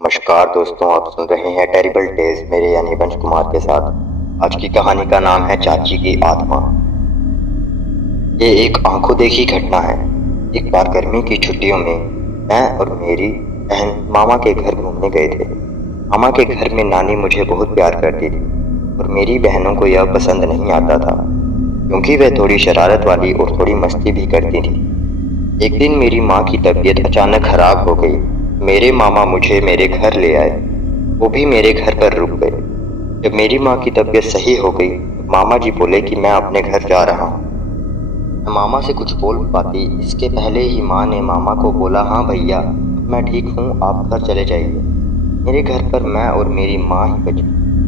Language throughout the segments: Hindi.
नमस्कार दोस्तों, आप सुन रहे हैं टेरिबल टेल्स मेरे यानी वंश कुमार के साथ। आज की कहानी का नाम है चाची की आत्मा। ये एक आंखों देखी घटना है। एक बार गर्मी की छुट्टियों में मैं और मेरी बहन मामा के घर घूमने गए थे। मामा के घर में नानी मुझे बहुत प्यार करती थी और मेरी बहनों को यह पसंद नहीं आता था क्योंकि वह थोड़ी शरारत वाली और थोड़ी मस्ती भी करती थी। एक दिन मेरी माँ की तबीयत अचानक खराब हो गई। मेरे मामा मुझे मेरे घर ले आए, वो भी मेरे घर पर रुक गए। जब मेरी माँ की तबीयत सही हो गई, मामा जी बोले कि मैं अपने घर जा रहा हूँ। मैं मामा से कुछ बोल पाती इसके पहले ही माँ ने मामा को बोला, हाँ भैया मैं ठीक हूँ, आप घर चले जाइए। मेरे घर पर मैं और मेरी माँ ही बची।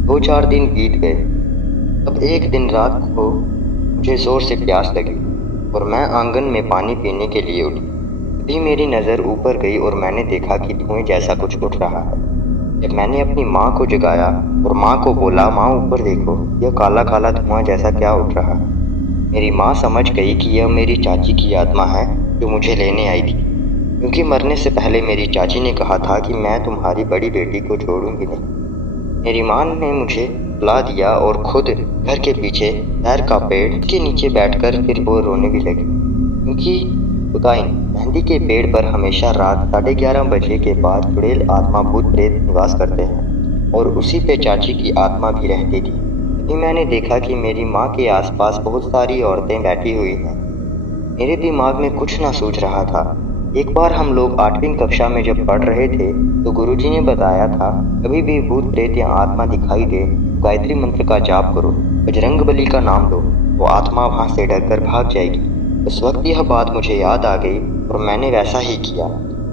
2-4 दिन बीत गए। अब एक दिन रात को मुझे जोर से प्यास लगी और मैं आंगन में पानी पीने के लिए उठी। तभी मेरी नज़र ऊपर गई और मैंने देखा कि धुएं जैसा कुछ उठ रहा है। जब मैंने अपनी माँ को जगाया और माँ को बोला, माँ ऊपर देखो, यह काला काला धुआं जैसा क्या उठ रहा है। मेरी माँ समझ गई कि यह मेरी चाची की आत्मा है जो मुझे लेने आई थी, क्योंकि मरने से पहले मेरी चाची ने कहा था कि मैं तुम्हारी बड़ी बेटी को छोड़ूंगी नहीं। मेरी माँ ने मुझे बुला दिया और खुद घर के पीछे नहर का पेड़ के नीचे बैठकर फिर वो रोने भी लगी, क्योंकि खुदाइन मेहंदी के पेड़ पर हमेशा रात 11:30 बजे के बाद चुड़ैल आत्मा भूत प्रेत निवास करते हैं और उसी पे चाची की आत्मा भी रहती थी। तभी मैंने देखा कि मेरी माँ के आसपास बहुत सारी औरतें बैठी हुई हैं। मेरे दिमाग में कुछ ना सूझ रहा था। एक बार हम लोग 8वीं कक्षा में जब पढ़ रहे थे तो गुरुजी ने बताया था, कभी भी भूत प्रेत या आत्मा दिखाई दे तो गायत्री मंत्र का जाप करो, बजरंगबली का नाम लो, वो आत्मा वहाँ से डरकर भाग जाएगी। उस वक्त यह बात मुझे याद आ गई और मैंने वैसा ही किया।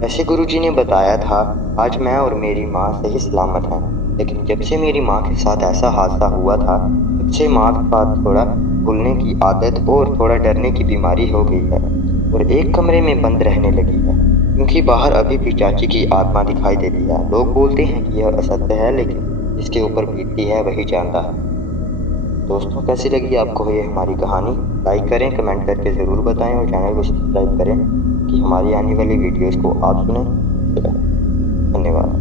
ऐसे गुरुजी ने बताया था। आज मैं और मेरी माँ सही सलामत हैं, लेकिन जब से मेरी माँ के साथ ऐसा हादसा हुआ था तब से माँ का थोड़ा भूलने की आदत और थोड़ा डरने की बीमारी हो गई है और एक कमरे में बंद रहने लगी है, क्योंकि बाहर अभी भी चाची की आत्मा दिखाई देती है। लोग बोलते हैं कि यह असत्य है, लेकिन जिसके ऊपर बीतती है वही जानता है। दोस्तों, कैसी लगी आपको ये हमारी कहानी? लाइक करें, कमेंट करके ज़रूर बताएं और चैनल को सब्सक्राइब करें कि हमारी आने वाली वीडियोस को आप सुनें। धन्यवाद।